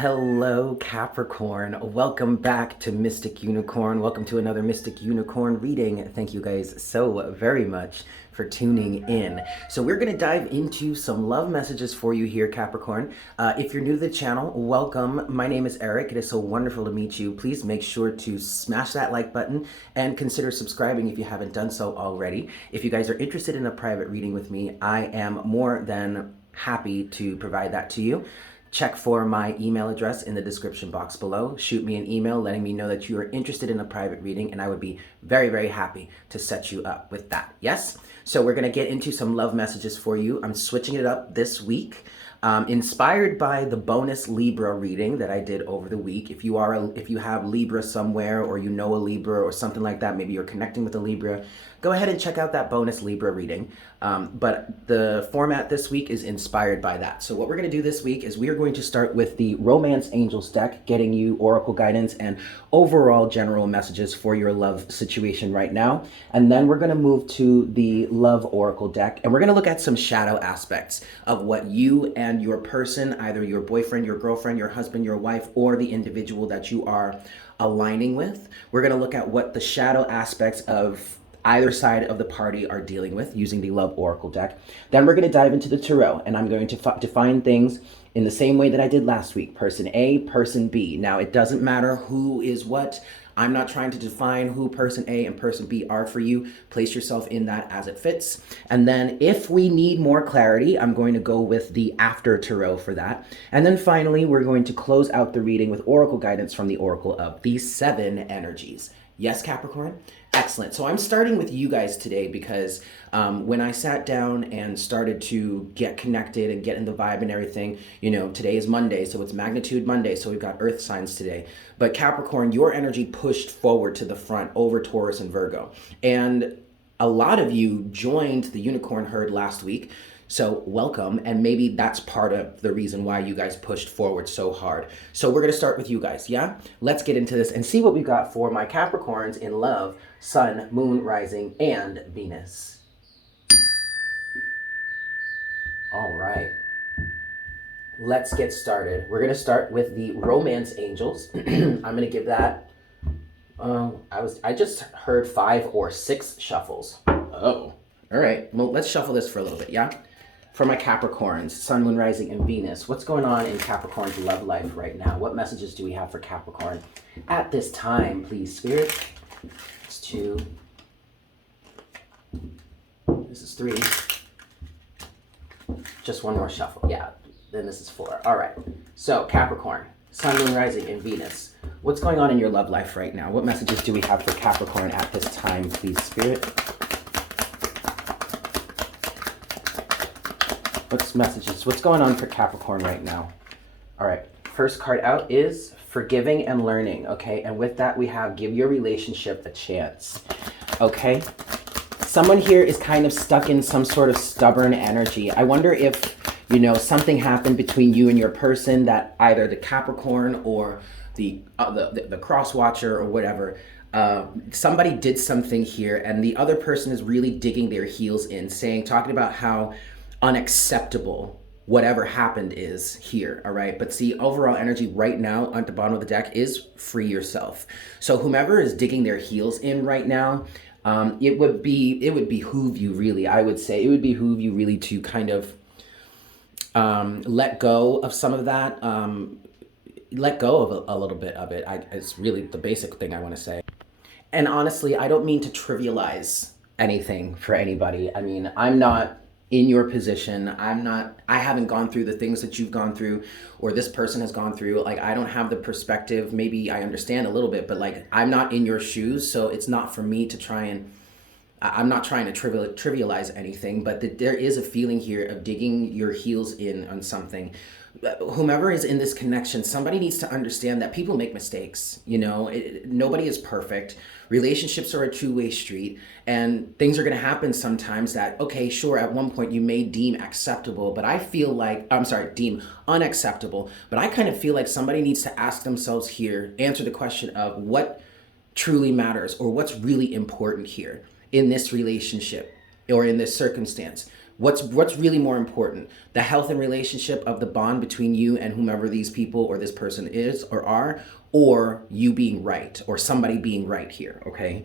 Hello, Capricorn. Welcome back to Mystic Unicorn. Welcome to another Mystic Unicorn reading. Thank you guys so very much for tuning in. So we're going to dive into some love messages for you here, Capricorn. If you're new to the channel, welcome. My name is Eric. It is so wonderful to meet you. Please make sure to smash that like button and consider subscribing if you haven't done so already. If you guys are interested in a private reading with me, I am more than happy to provide that to you. Check for my email address in the description box below. Shoot me an email letting me know that you are interested in a private reading, and I would be very, very happy to set you up with that. Yes? So we're going to get into some love messages for you. I'm switching it up this week. Inspired by the bonus Libra reading that I did over the week. If you have Libra somewhere, or you know a Libra or something like that, maybe you're connecting with a Libra, go ahead and check out that bonus Libra reading. But the format this week is inspired by that. So what we're going to do this week is we are going to start with the Romance Angels deck, getting you oracle guidance and overall general messages for your love situation right now. And then we're going to move to the Love Oracle deck, and we're going to look at some shadow aspects of what you and your person, either your boyfriend, your girlfriend, your husband, your wife, or the individual that you are aligning with. We're going to look at what the shadow aspects of either side of the party are dealing with using the Love Oracle deck. Then we're going to dive into the Tarot, and I'm going to define things in the same way that I did last week. Person A, person B. Now, it doesn't matter who is what. I'm not trying to define who person A and person B are for you. Place yourself in that as it fits. And then if we need more clarity, I'm going to go with the After Tarot for that. And then finally, we're going to close out the reading with oracle guidance from the Oracle of the Seven Energies. Yes, Capricorn? Excellent. So I'm starting with you guys today because when I sat down and started to get connected and get in the vibe and everything, you know, today is Monday, so it's Magnitude Monday, so we've got Earth signs today. But Capricorn, your energy pushed forward to the front over Taurus and Virgo. And a lot of you joined the Unicorn herd last week. So welcome, and maybe that's part of the reason why you guys pushed forward so hard. So we're going to start with you guys, yeah? Let's get into this and see what we got for my Capricorns in love, Sun, Moon, Rising, and Venus. All right. Let's get started. We're going to start with the Romance Angels. I'm going to give that, I just heard 5 or 6 shuffles. Oh, all right. Well, let's shuffle this for a little bit, yeah? For my Capricorns, Sun, Moon, Rising, and Venus, what's going on in Capricorn's love life right now? What messages do we have for Capricorn at this time, please, Spirit? It's 2. This is 3. Just one more shuffle. Yeah, then this is 4. All right. So, Capricorn, Sun, Moon, Rising, and Venus. What's going on in your love life right now? What messages do we have for Capricorn at this time, please, Spirit? What's going on for Capricorn right now? All right, first card out is forgiving and learning, okay? And with that, we have give your relationship a chance, okay? Someone here is kind of stuck in some sort of stubborn energy. I wonder if, you know, something happened between you and your person that either the Capricorn or the cross watcher or whatever, somebody did something here and the other person is really digging their heels in, talking about how unacceptable whatever happened is here, all right? But see, overall energy right now at the bottom of the deck is free yourself. So whomever is digging their heels in right now, it would behoove you really, I would say, it would behoove you really to kind of let go of some of that, let go of a little bit of it. It's really the basic thing I want to say. And honestly, I don't mean to trivialize anything for anybody. I mean, I'm not in your position. I haven't gone through the things that you've gone through or this person has gone through. Like, I don't have the perspective. Maybe I understand a little bit, but like, I'm not in your shoes. So it's not for me to try and, I'm not trying to trivialize anything, but there is a feeling here of digging your heels in on something. Whomever is in this connection, somebody needs to understand that people make mistakes. You know, nobody is perfect. Relationships are a two-way street, and things are going to happen sometimes that, okay, sure, at one point you may deem acceptable, but I feel like, deem unacceptable. But I kind of feel like somebody needs to ask themselves here, answer the question of what truly matters or what's really important here in this relationship or in this circumstance. What's really more important? The health and relationship of the bond between you and whomever these people or this person is or are, or you being right, or somebody being right here, okay?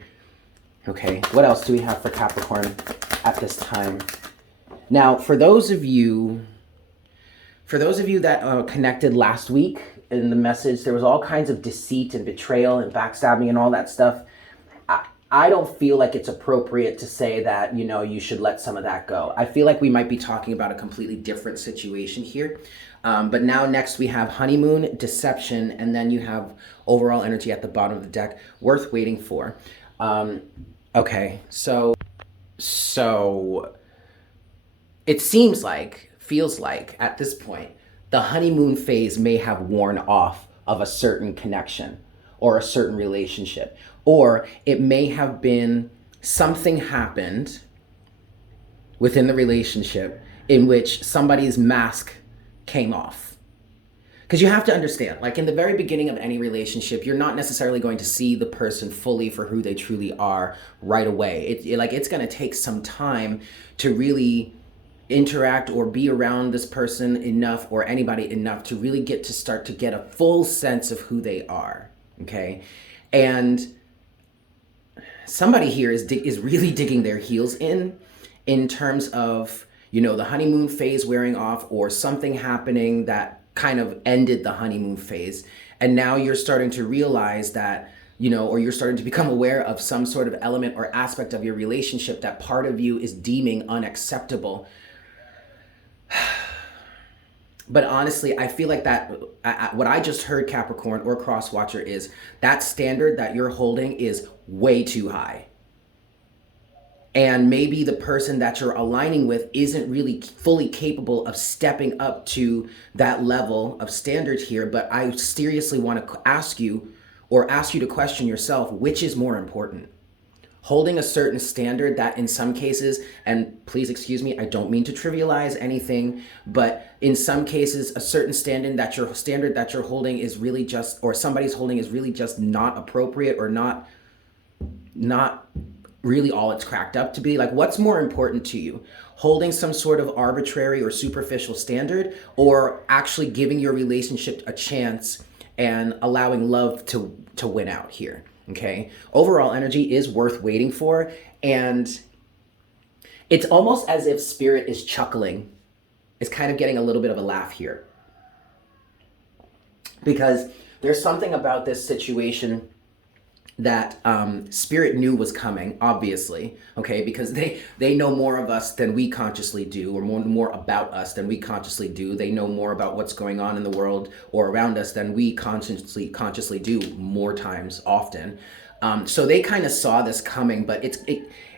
Okay, what else do we have for Capricorn at this time? Now, for those of you that connected last week in the message, there was all kinds of deceit and betrayal and backstabbing and all that stuff. I don't feel like it's appropriate to say that, you know, you should let some of that go. I feel like we might be talking about a completely different situation here. But now next we have honeymoon, deception, and then you have overall energy at the bottom of the deck, worth waiting for. Okay, so it feels like at this point, the honeymoon phase may have worn off of a certain connection or a certain relationship. Or it may have been something happened within the relationship in which somebody's mask came off. Because you have to understand, like in the very beginning of any relationship, you're not necessarily going to see the person fully for who they truly are right away. It's going to take some time to really interact or be around this person enough, or anybody enough, to really start to get a full sense of who they are. Okay. And somebody here is really digging their heels in terms of, you know, the honeymoon phase wearing off, or something happening that kind of ended the honeymoon phase. And now you're starting to realize that, you know, or you're starting to become aware of some sort of element or aspect of your relationship that part of you is deeming unacceptable. But honestly, I feel like that what I just heard, Capricorn or Crosswatcher, is that standard that you're holding is way too high. And maybe the person that you're aligning with isn't really fully capable of stepping up to that level of standard here. But I seriously want to ask you to question yourself, which is more important? Holding a certain standard that in some cases, and please excuse me, I don't mean to trivialize anything, but in some cases, a certain standard that you're holding is really just, or somebody's holding is really just not appropriate, or not really all it's cracked up to be. Like, what's more important to you? Holding some sort of arbitrary or superficial standard, or actually giving your relationship a chance and allowing love to win out here? Okay, overall energy is worth waiting for, and it's almost as if Spirit is chuckling, is kind of getting a little bit of a laugh here, because there's something about this situation that Spirit knew was coming, obviously, okay, because they know more of us than we consciously do, or more about us than we consciously do. They know more about what's going on in the world or around us than we consciously do more times, often. So they kind of saw this coming, but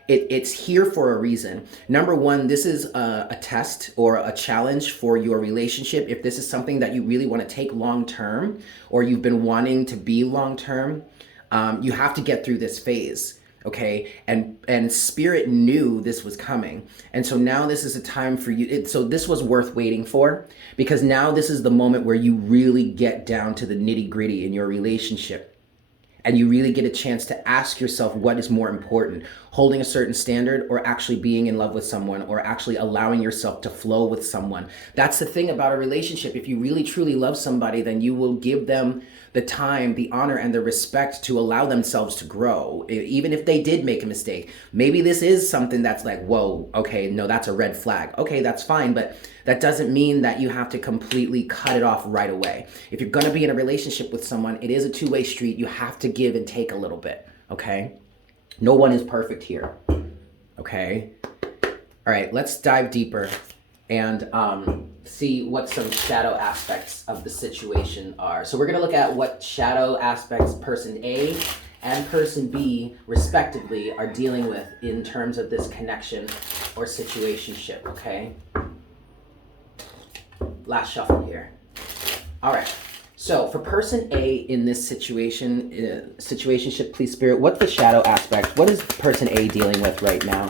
it's here for a reason. Number one, this is a test or a challenge for your relationship. If this is something that you really want to take long term, or you've been wanting to be long term, you have to get through this phase, okay? And Spirit knew this was coming. And so now this is a time for you. So this was worth waiting for, because now this is the moment where you really get down to the nitty gritty in your relationship. And you really get a chance to ask yourself, what is more important? Holding a certain standard, or actually being in love with someone, or actually allowing yourself to flow with someone? That's the thing about a relationship. If you really truly love somebody, then you will give them the time, the honor, and the respect to allow themselves to grow. Even if they did make a mistake. Maybe this is something that's like, whoa, okay, no, that's a red flag. Okay, that's fine, but that doesn't mean that you have to completely cut it off right away. If you're gonna be in a relationship with someone, it is a two-way street. You have to give and take a little bit, okay? No one is perfect here, okay? All right, let's dive deeper and see what some shadow aspects of the situation are. So we're gonna look at what shadow aspects person A and person B, respectively, are dealing with in terms of this connection or situationship, okay? Last shuffle here. All right, so for person A in this situationship, please, Spirit, what's the shadow aspect? What is person A dealing with right now?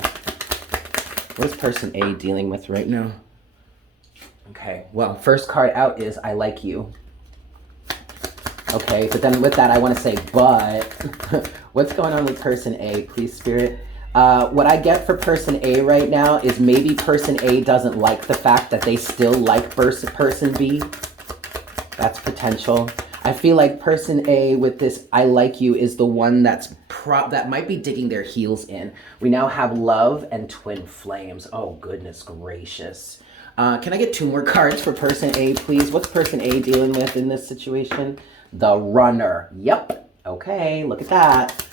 What is person A dealing with right now? Okay, well, first card out is I like you. Okay, but then with that, I want to say, but what's going on with person A, please, Spirit? What I get for person A right now is maybe person A doesn't like the fact that they still like person B. That's potential. I feel like person A with this I like you is the one that might be digging their heels in. We now have love and twin flames. Oh, goodness gracious. Can I get 2 more cards for person A, please? What's person A dealing with in this situation? The runner. Yep. Okay, look at that.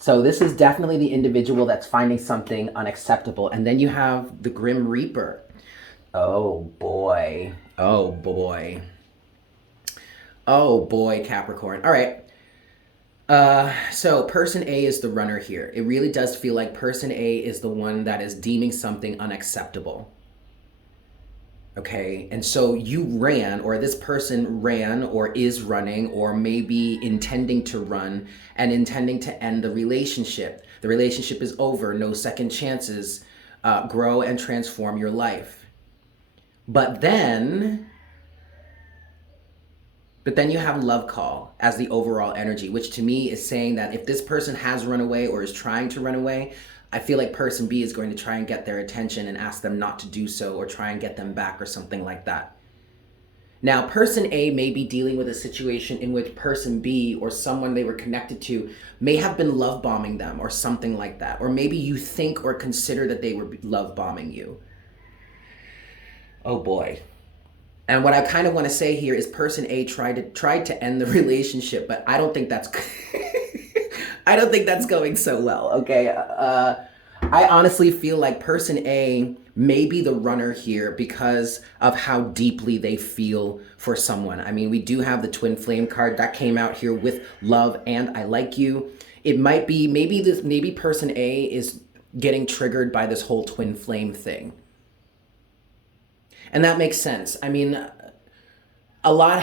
So this is definitely the individual that's finding something unacceptable. And then you have the Grim Reaper. Oh, boy. Oh, boy. Oh, boy, Capricorn. All right. So person A is the runner here. It really does feel like person A is the one that is deeming something unacceptable. Okay, and so you ran, or this person ran, or is running, or maybe intending to run, and intending to end the relationship. The relationship is over, no second chances. Grow and transform your life. But then you have love call as the overall energy, which to me is saying that if this person has run away or is trying to run away, I feel like person B is going to try and get their attention and ask them not to do so, or try and get them back or something like that. Now, person A may be dealing with a situation in which person B or someone they were connected to may have been love bombing them or something like that. Or maybe you think or consider that they were love bombing you. Oh boy. And what I kind of want to say here is person A tried to end the relationship, but I don't think that's I don't think that's going so well, okay? I honestly feel like person A may be the runner here because of how deeply they feel for someone. I mean, we do have the twin flame card that came out here with love and I like you. It might be, maybe person A is getting triggered by this whole twin flame thing. And that makes sense. I mean, a lot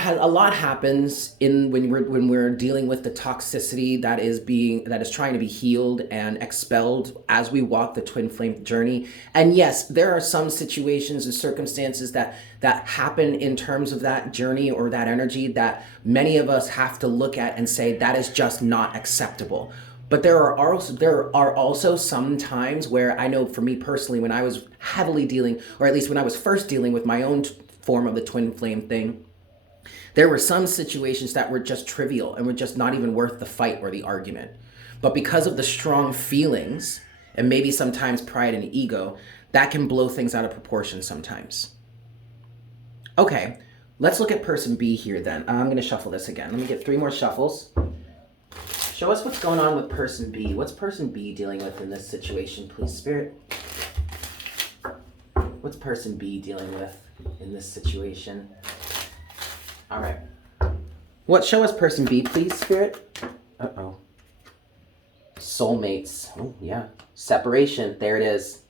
happens when we're dealing with the toxicity that is trying to be healed and expelled as we walk the twin flame journey. And yes, there are some situations and circumstances that happen in terms of that journey or that energy that many of us have to look at and say that is just not acceptable. But there are also some times where I know for me personally, when I was heavily dealing, or at least when I was first dealing with my own form of the twin flame thing, there were some situations that were just trivial and were just not even worth the fight or the argument. But because of the strong feelings, and maybe sometimes pride and ego, that can blow things out of proportion sometimes. Okay, let's look at person B here then. I'm going to shuffle this again. Let me get 3 more shuffles. Show us what's going on with person B. What's person B dealing with in this situation, please, Spirit? What's person B dealing with in this situation? All right. Show us person B, please, Spirit? Uh-oh. Soulmates. Oh, yeah. Separation. There it is.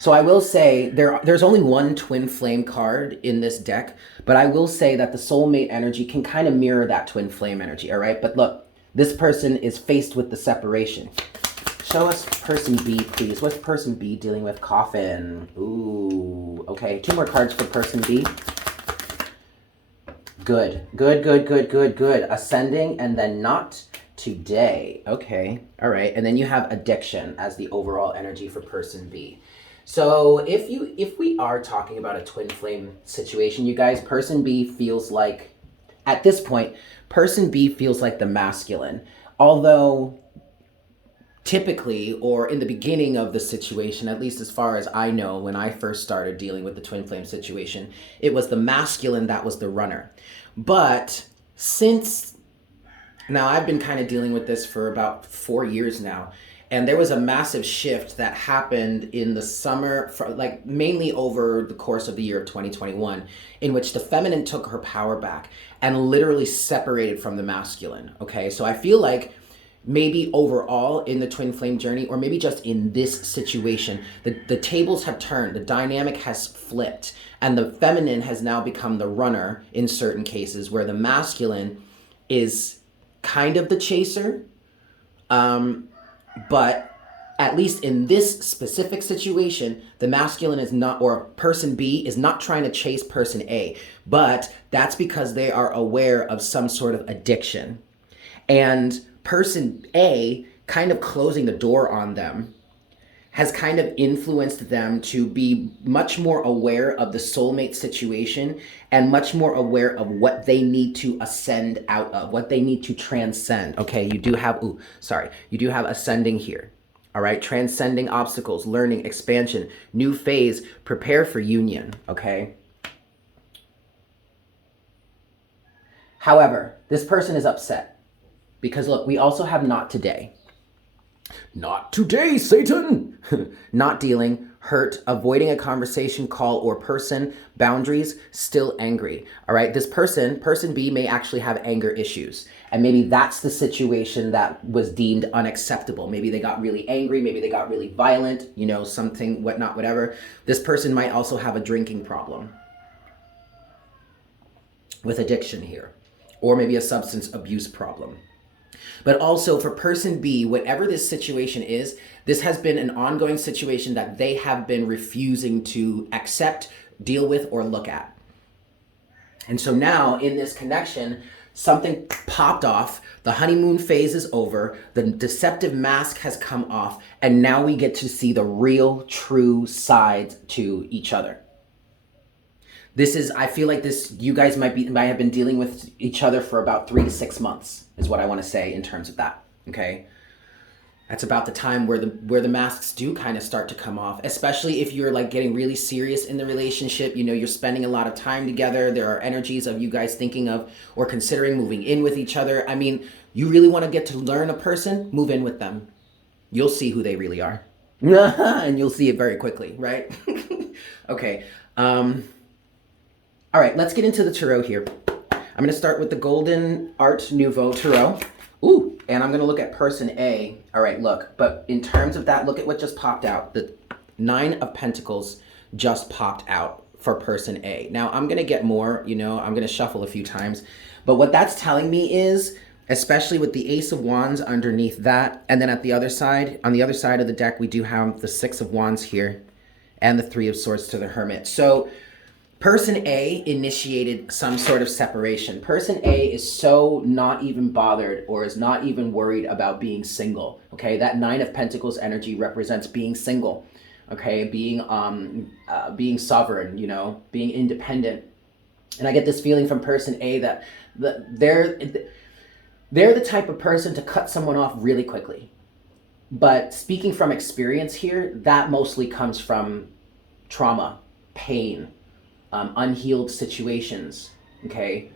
So I will say there's only one twin flame card in this deck, but I will say that the soulmate energy can kind of mirror that twin flame energy, all right? But look, this person is faced with the separation. Show us person B, please. What's person B dealing with? Coffin. Ooh. Okay, 2 more cards for person B. Good. Ascending and then not today. Okay. All right. And then you have addiction as the overall energy for person B. So if we are talking about a twin flame situation, you guys, person B feels like, at this point, person B feels like the masculine. Although typically, or in the beginning of the situation, at least as far as I know, when I first started dealing with the twin flame situation, it was the masculine that was the runner. But since now, I've been kind of dealing with this for about 4 years now, and there was a massive shift that happened in the summer, like mainly over the course of the year of 2021, in which the feminine took her power back and literally separated from the masculine. Okay, so I feel like maybe overall in the twin flame journey, or maybe just in this situation, the tables have turned, the dynamic has flipped, and the feminine has now become the runner in certain cases, where the masculine is kind of the chaser. But at least in this specific situation, the masculine is not, or person B is not trying to chase person A, but that's because they are aware of some sort of addiction. And person A kind of closing the door on them has kind of influenced them to be much more aware of the soulmate situation and much more aware of what they need to ascend out of, what they need to transcend. Okay, you do have, you do have ascending here. All right, transcending obstacles, learning, expansion, new phase, prepare for union, okay? However, this person is upset because look, we also have not today. Not today, Satan! Not dealing, hurt, avoiding a conversation, call, or person, boundaries, still angry. All right, this person B may actually have anger issues. And maybe that's the situation that was deemed unacceptable. Maybe they got really angry, maybe they got really violent, you know, something, whatnot, whatever. This person might also have a drinking problem with addiction here, or maybe a substance abuse problem. But also for person B, whatever this situation is, this has been an ongoing situation that they have been refusing to accept, deal with, or look at. And so now in this connection, something popped off, the honeymoon phase is over, the deceptive mask has come off, and now we get to see the real, true sides to each other. This is, I feel like this, you guys might have been dealing with each other for about 3 to 6 months, is what I want to say in terms of that, okay? That's about the time where the masks do kind of start to come off, especially if you're like getting really serious in the relationship, you know, you're spending a lot of time together, there are energies of you guys thinking of or considering moving in with each other. I mean, you really want to get to learn a person, move in with them. You'll see who they really are. And you'll see it very quickly, right? Okay. All right, let's get into the tarot here. I'm going to start with the Golden Art Nouveau Tarot. Ooh, and I'm going to look at person A. All right, look, but in terms of that, look at what just popped out. The 9 of Pentacles just popped out for person A. Now, I'm going to get more, you know, I'm going to shuffle a few times. But what that's telling me is, especially with the Ace of Wands underneath that, and then at the other side, on the other side of the deck, we do have the 6 of Wands here and the 3 of Swords to the Hermit. So person A initiated some sort of separation. Person A is so not even bothered or is not even worried about being single, okay? That 9 of Pentacles energy represents being single, okay? Being sovereign, you know, being independent. And I get this feeling from person A that they're the type of person to cut someone off really quickly. But speaking from experience here, that mostly comes from trauma, pain, unhealed situations, okay?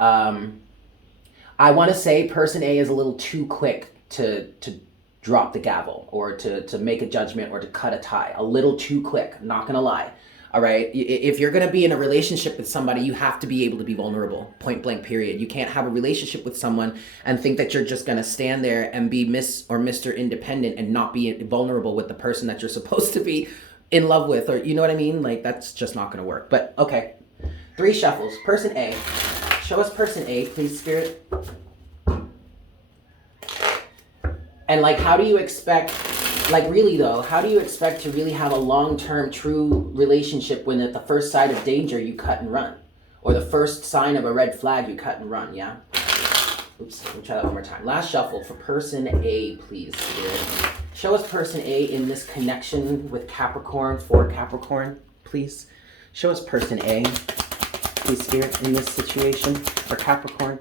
I want to say person A is a little too quick to drop the gavel or to make a judgment or to cut a tie. A little too quick, not gonna lie, all right? If you're gonna be in a relationship with somebody, you have to be able to be vulnerable, point blank, period. You can't have a relationship with someone and think that you're just gonna stand there and be Miss or Mr. Independent and not be vulnerable with the person that you're supposed to be in love with, or you know what I mean? Like, that's just not gonna work. But okay, 3 shuffles. Person A, show us person A, please, Spirit. And like, how do you expect, like really though, how do you expect to really have a long-term true relationship when at the first sign of danger you cut and run? Or the first sign of a red flag you cut and run, yeah? Oops, let me try that one more time. Last shuffle for person A, please, Spirit. Show us person A in this connection with Capricorn, for Capricorn, please. Show us person A, please, Spirit, in this situation for Capricorn.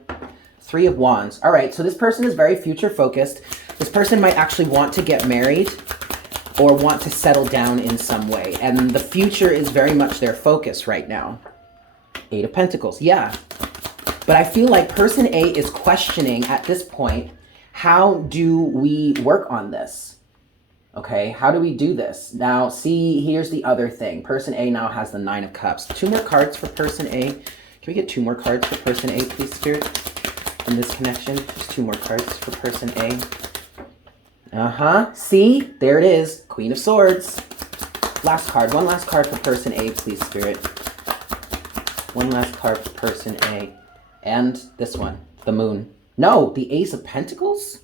3 of Wands. All right, so this person is very future focused. This person might actually want to get married or want to settle down in some way. And the future is very much their focus right now. 8 of Pentacles, yeah. But I feel like person A is questioning at this point, how do we work on this? Okay, how do we do this? Now, see, here's the other thing. Person A now has the 9 of Cups. 2 more cards for person A. Can we get 2 more cards for person A, please, Spirit? In this connection, just 2 more cards for person A. See, there it is. Queen of Swords. Last card. One last card for person A, please, Spirit. One last card for person A. And this one, the Moon. No, the Ace of Pentacles?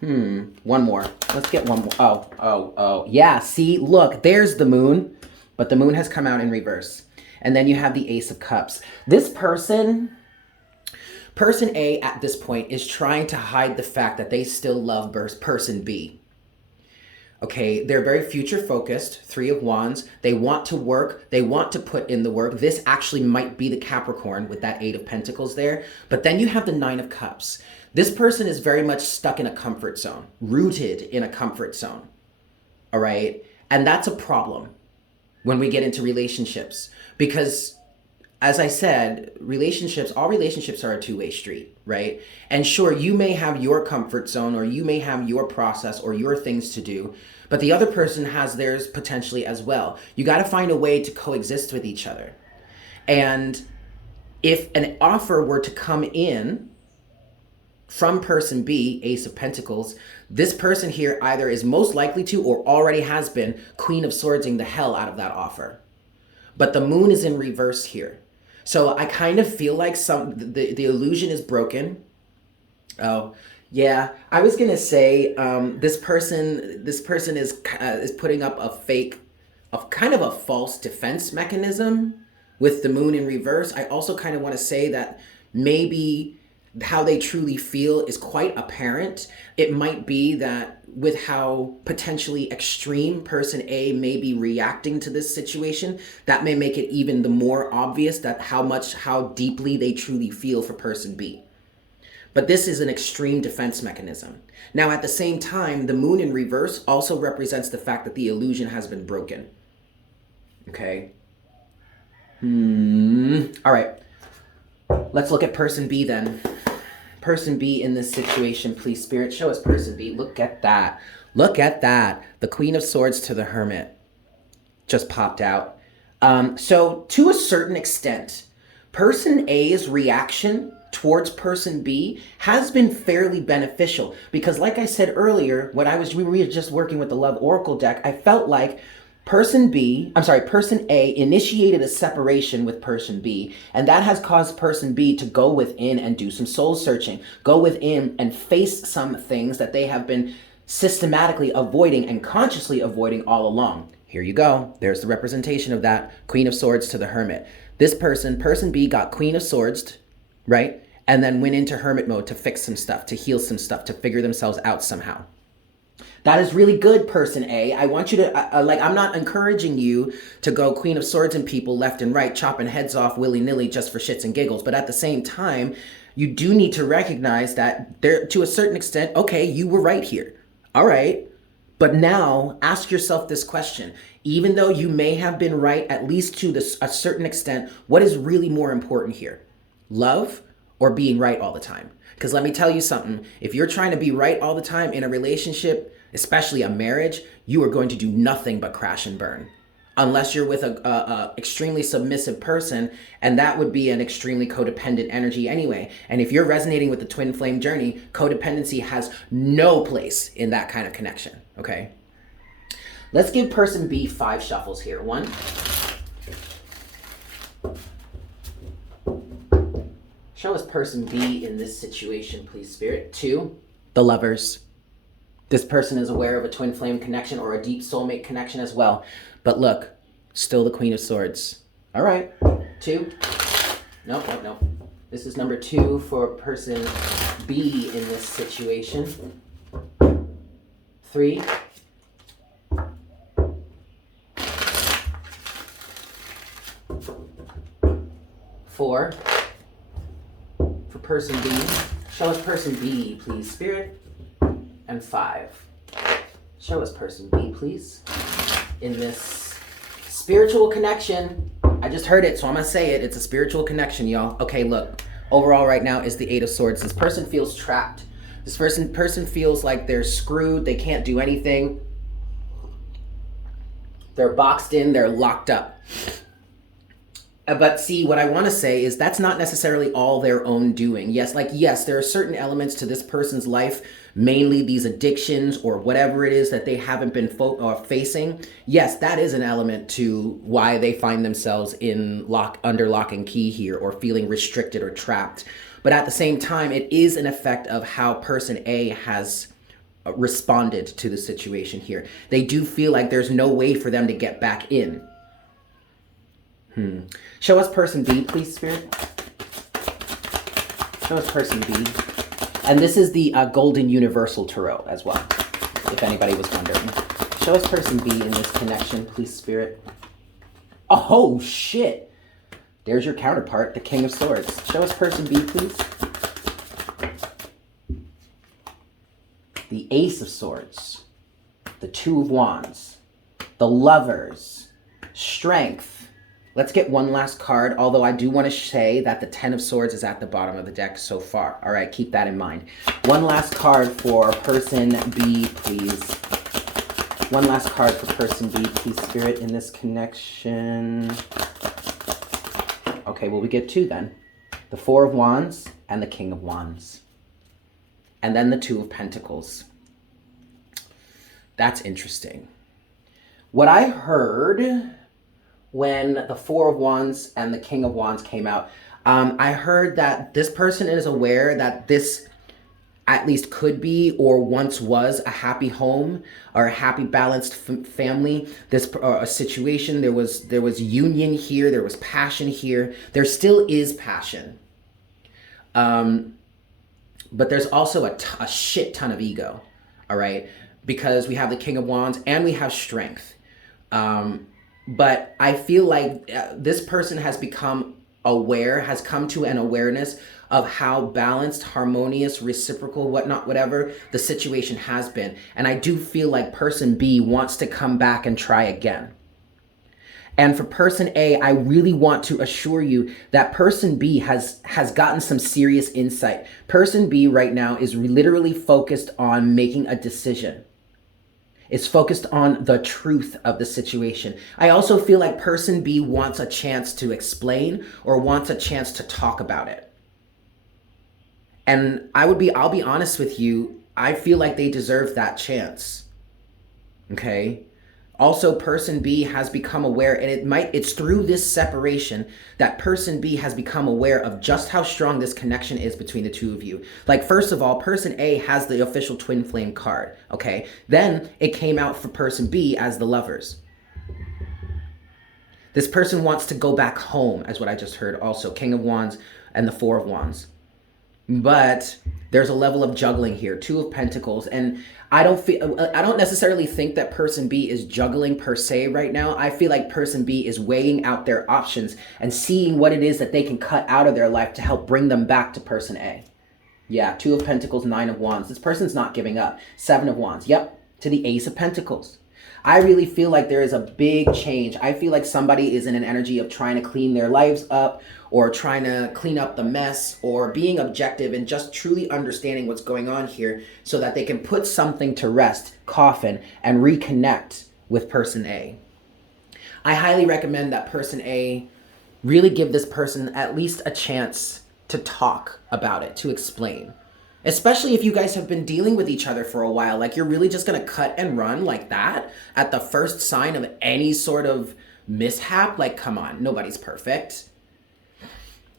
One more. Let's get one more. Oh. Yeah, see, look, there's the Moon, but the Moon has come out in reverse. And then you have the Ace of Cups. This person A at this point is trying to hide the fact that they still love person B. Okay, they're very future focused, 3 of Wands. They want to work, they want to put in the work. This actually might be the Capricorn with that 8 of Pentacles there. But then you have the 9 of Cups. This person is very much stuck in a comfort zone, rooted in a comfort zone. All right, and that's a problem when we get into relationships, because as I said, all relationships are a two-way street, right? And sure, you may have your comfort zone, or you may have your process or your things to do, but the other person has theirs potentially as well. You got to find a way to coexist with each other. And if an offer were to come in from person B, Ace of Pentacles, this person here either is most likely to or already has been Queen of Swordsing the hell out of that offer. But the moon is in reverse here. So I kind of feel like the illusion is broken. Oh, yeah. I was gonna say this person is putting up kind of a false defense mechanism with the moon in reverse. I also kind of want to say that maybe how they truly feel is quite apparent. It might be that with how potentially extreme person A may be reacting to this situation, that may make it even the more obvious that how deeply they truly feel for person B. But this is an extreme defense mechanism. Now, at the same time, the moon in reverse also represents the fact that the illusion has been broken. Okay. All right. Let's look at person B then. Person B in this situation, please, Spirit, show us person B. Look at that. Look at that. The Queen of Swords to the Hermit just popped out. So to a certain extent, person A's reaction towards person B has been fairly beneficial, because like I said earlier, when we were just working with the Love Oracle deck, I felt like person A initiated a separation with person B, and that has caused person B to go within and do some soul searching, go within and face some things that they have been systematically avoiding and consciously avoiding all along. Here you go. There's the representation of that Queen of Swords to the Hermit. This person B, got Queen of Swords, right? And then went into Hermit mode to fix some stuff, to heal some stuff, to figure themselves out somehow. That is really good, person A. I want you to, I'm not encouraging you to go Queen of Swords and people left and right, chopping heads off willy-nilly just for shits and giggles. But at the same time, you do need to recognize that there, to a certain extent, okay, you were right here. All right. But now ask yourself this question. Even though you may have been right, at least to a certain extent, what is really more important here? Love or being right all the time? Because let me tell you something. If you're trying to be right all the time in a relationship, especially a marriage, you are going to do nothing but crash and burn. Unless you're with a extremely submissive person, and that would be an extremely codependent energy anyway. And if you're resonating with the twin flame journey, codependency has no place in that kind of connection, okay? Let's give person B 5 shuffles here. 1. Show us person B in this situation, please, Spirit. 2, the Lovers. This person is aware of a twin flame connection or a deep soulmate connection as well. But look, still the Queen of Swords. All right, 2. No. This is number 2 for person B in this situation. 3. 4 for person B. Show us person B, please, Spirit. And 5. Show us person B, please. In this spiritual connection. I just heard it, so I'm going to say it. It's a spiritual connection, y'all. Okay, look. Overall right now is the 8 of Swords. This person feels trapped. This person feels like they're screwed. They can't do anything. They're boxed in. They're locked up. But see, what I want to say is that's not necessarily all their own doing. Yes, there are certain elements to this person's life, mainly these addictions or whatever it is that they haven't been facing. Yes, that is an element to why they find themselves under lock and key here, or feeling restricted or trapped. But at the same time, it is an effect of how person A has responded to the situation here. They do feel like there's no way for them to get back in. Show us person B, please, Spirit. Show us person B. And this is the Golden Universal Tarot as well, if anybody was wondering. Show us person B in this connection, please, Spirit. Oh, shit. There's your counterpart, the King of Swords. Show us person B, please. The Ace of Swords. The Two of Wands. The Lovers. Strength. Let's get one last card, although I do want to say that the Ten of Swords is at the bottom of the deck so far. All right, keep that in mind. One last card for person B, please. One last card for person B, please, Spirit, in this connection. Okay, well, we get two then. The Four of Wands and the King of Wands. And then the Two of Pentacles. That's interesting. What I heard when the Four of Wands and the King of Wands came out, I heard that this person is aware that this at least could be or once was a happy home or a happy balanced family. This a situation, there was union here, there was passion here. There still is passion. But there's also a shit ton of ego, all right? Because we have the King of Wands and we have strength. But I feel like this person has become aware, has come to an awareness of how balanced, harmonious, reciprocal, whatnot, whatever the situation has been. And I do feel like person B wants to come back and try again. And for person A, I really want to assure you that person B has gotten some serious insight. Person B right now is literally focused on making a decision. It's focused on the truth of the situation. I also feel like person B wants a chance to explain or wants a chance to talk about it. And I'll be honest with you, I feel like they deserve that chance. Okay? Also, person B has become aware, and it's through this separation that person B has become aware of just how strong this connection is between the two of you. Like, first of all, person A has the official twin flame card, okay? Then it came out for person B as the Lovers. This person wants to go back home, as what I just heard also, King of Wands and the Four of Wands. But there's a level of juggling here, Two of Pentacles, and I don't necessarily think that person B is juggling per se right now. I feel like person B is weighing out their options and seeing what it is that they can cut out of their life to help bring them back to person A. Yeah, Two of Pentacles, Nine of Wands. This person's not giving up. Seven of Wands. Yep, to the Ace of Pentacles. I really feel like there is a big change. I feel like somebody is in an energy of trying to clean their lives up or trying to clean up the mess or being objective and just truly understanding what's going on here so that they can put something to rest, coffin, and reconnect with person A. I highly recommend that person A really give this person at least a chance to talk about it, to explain. Especially if you guys have been dealing with each other for a while. Like, you're really just going to cut and run like that at the first sign of any sort of mishap? Like, come on, nobody's perfect.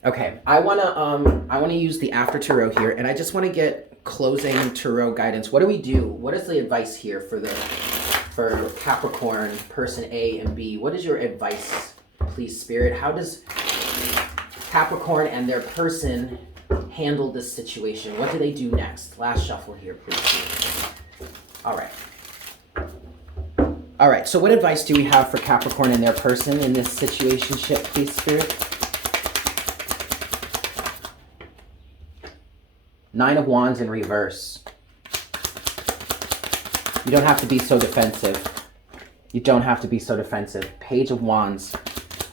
Okay, I want to use the After Tarot here, and I just want to get closing Tarot guidance. What do we do? What is the advice here for Capricorn, person A and B? What is your advice, please, Spirit? How does Capricorn and their person handle this situation? What do they do next? Last shuffle here, please. All right, so what advice do we have for Capricorn and their person in this situationship, please, Spirit? Nine of Wands in reverse. You don't have to be so defensive. You don't have to be so defensive. Page of Wands.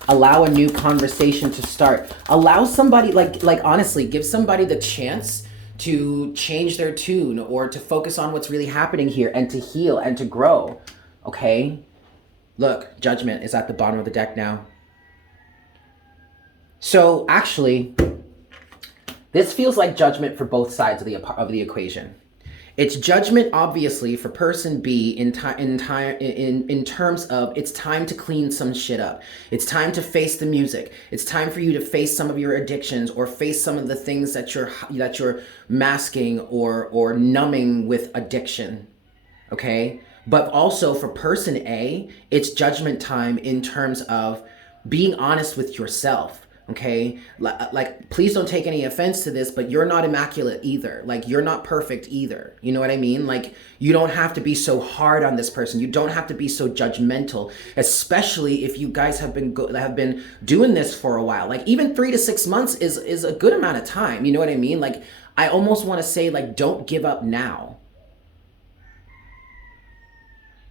Allow a new conversation to start. Allow somebody, like honestly, give somebody the chance to change their tune or to focus on what's really happening here and to heal and to grow, okay? Look, Judgment is at the bottom of the deck now. So actually, this feels like judgment for both sides of the equation. It's judgment, obviously, for person B in terms of it's time to clean some shit up. It's time to face the music. It's time for you to face some of your addictions or face some of the things that you're masking or numbing with addiction. Okay? But also for person A, it's judgment time in terms of being honest with yourself. Okay, like please don't take any offense to this, but you're not immaculate either. Like you're not perfect either. You know what I mean? Like you don't have to be so hard on this person. You don't have to be so judgmental, especially if you guys have been doing this for a while. Like even 3 to 6 months is a good amount of time. You know what I mean? Like I almost want to say like don't give up now.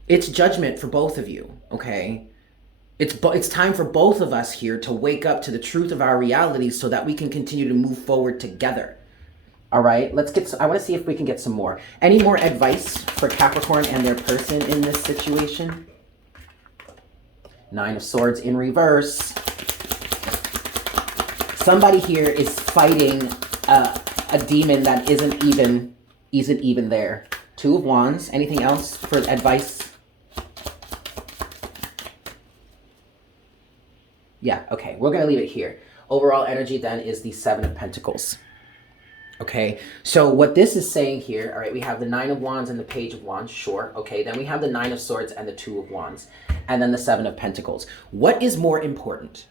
It's judgment for both of you, okay? It's time for both of us here to wake up to the truth of our reality so that we can continue to move forward together. All right, I want to see if we can get some more. Any more advice for Capricorn and their person in this situation? 9 of Swords in reverse. Somebody here is fighting a demon that isn't even there. 2 of Wands. Anything else for advice? Yeah, okay, we're gonna leave it here. Overall energy then is the 7 of Pentacles. Okay, so what this is saying here, all right, we have the 9 of Wands and the Page of Wands, sure. Okay, then we have the 9 of Swords and the 2 of Wands, and then the 7 of Pentacles. What is more important?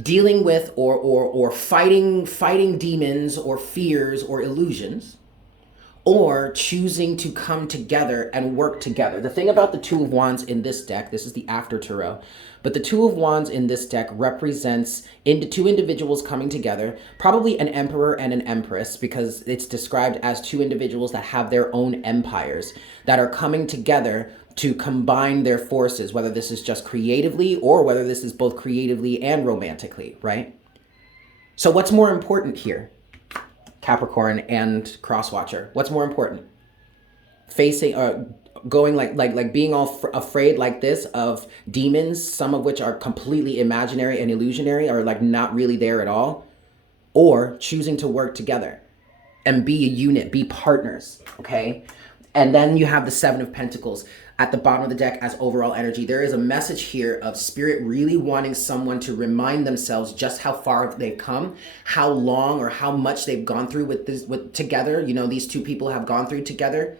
Dealing with or fighting demons or fears or illusions, or choosing to come together and work together. The thing about the 2 of Wands in this deck, this is the After Tarot, but the 2 of Wands in this deck represents 2 individuals coming together, probably an emperor and an empress, because it's described as 2 individuals that have their own empires that are coming together to combine their forces, whether this is just creatively or whether this is both creatively and romantically, right? So what's more important here? Capricorn and Crosswatcher. What's more important? Facing going like being all afraid like this of demons, some of which are completely imaginary and illusionary, or like not really there at all, or choosing to work together and be a unit, be partners, okay? And then you have the 7 of Pentacles at the bottom of the deck as overall energy. There is a message here of Spirit really wanting someone to remind themselves just how far they've come, how long or how much they've gone through with together. You know, these 2 people have gone through together,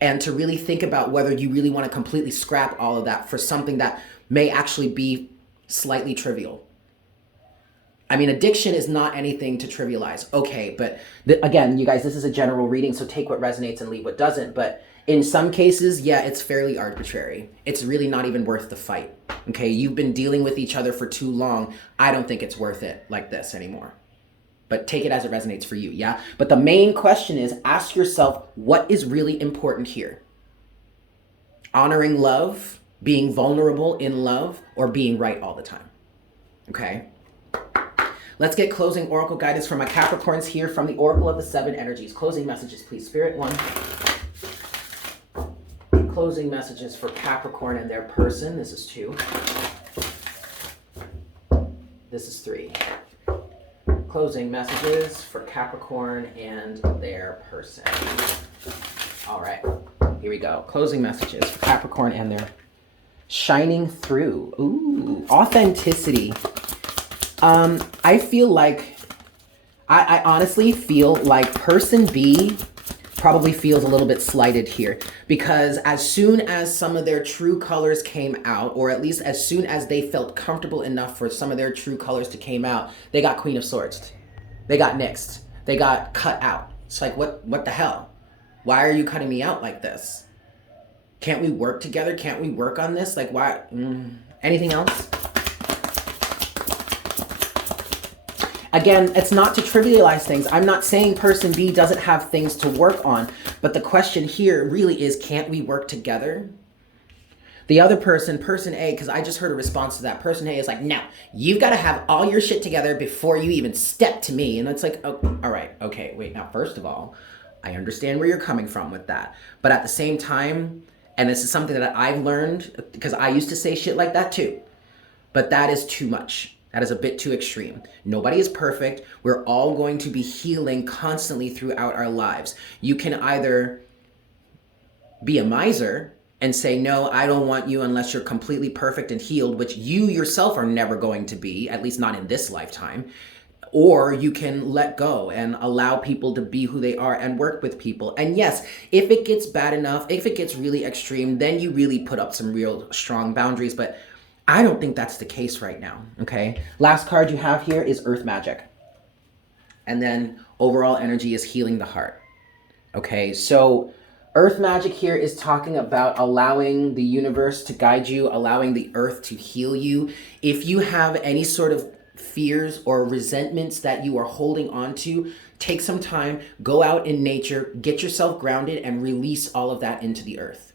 and to really think about whether you really want to completely scrap all of that for something that may actually be slightly trivial. I mean, addiction is not anything to trivialize. Okay, but again, you guys, this is a general reading, so take what resonates and leave what doesn't. But in some cases, yeah, it's fairly arbitrary. It's really not even worth the fight. Okay, you've been dealing with each other for too long. I don't think it's worth it like this anymore. But take it as it resonates for you, yeah? But the main question is, ask yourself, what is really important here? Honoring love, being vulnerable in love, or being right all the time? Okay? Let's get closing oracle guidance for my Capricorns here from the Oracle of the 7 Energies. Closing messages, please. Spirit, 1. Closing messages for Capricorn and their person. This is 2. This is 3. Closing messages for Capricorn and their person. All right, here we go. Closing messages for Capricorn and their shining through. Ooh, authenticity. I feel like, I honestly feel like person B probably feels a little bit slighted here, because as soon as some of their true colors came out, or at least as soon as they felt comfortable enough for some of their true colors to came out, they got Queen of Swords. They got nixed. They got cut out. It's like, what the hell? Why are you cutting me out like this? Can't we work together? Can't we work on this? Like, why? Anything else? Again, it's not to trivialize things. I'm not saying person B doesn't have things to work on, but the question here really is, can't we work together? The other person, person A, because I just heard a response to that, person A is like, no, you've got to have all your shit together before you even step to me. And it's like, oh, all right, okay, wait, now, first of all, I understand where you're coming from with that. But at the same time, and this is something that I've learned, because I used to say shit like that too, but that is too much. That is a bit too extreme. Nobody is perfect. We're all going to be healing constantly throughout our lives. You can either be a miser and say, no, I don't want you unless you're completely perfect and healed, which you yourself are never going to be, at least not in this lifetime. Or you can let go and allow people to be who they are and work with people. And yes, if it gets bad enough, if it gets really extreme, then you really put up some real strong boundaries. But I don't think that's the case right now, okay? Last card you have here is Earth Magic. And then overall energy is healing the heart. Okay, so Earth Magic here is talking about allowing the universe to guide you, allowing the earth to heal you. If you have any sort of fears or resentments that you are holding on to, take some time, go out in nature, get yourself grounded, and release all of that into the earth,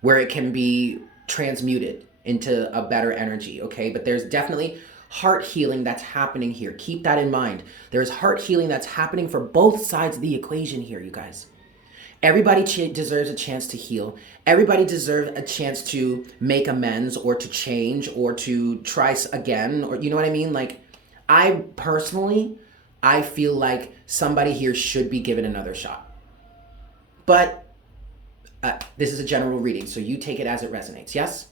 where it can be transmuted into a better energy, okay? But there's definitely heart healing that's happening here. Keep that in mind. There's heart healing that's happening for both sides of the equation here, you guys. Everybody deserves a chance to heal. Everybody deserves a chance to make amends or to change or to try again, or you know what I mean? Like, I personally, I feel like somebody here should be given another shot. But this is a general reading, so you take it as it resonates, yes?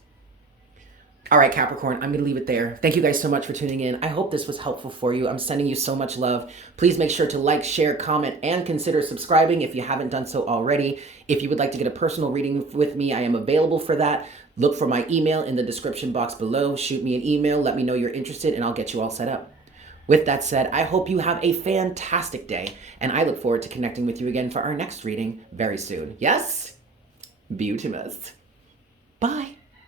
All right, Capricorn, I'm going to leave it there. Thank you guys so much for tuning in. I hope this was helpful for you. I'm sending you so much love. Please make sure to like, share, comment, and consider subscribing if you haven't done so already. If you would like to get a personal reading with me, I am available for that. Look for my email in the description box below. Shoot me an email. Let me know you're interested, and I'll get you all set up. With that said, I hope you have a fantastic day, and I look forward to connecting with you again for our next reading very soon. Yes? Beautimous. Bye.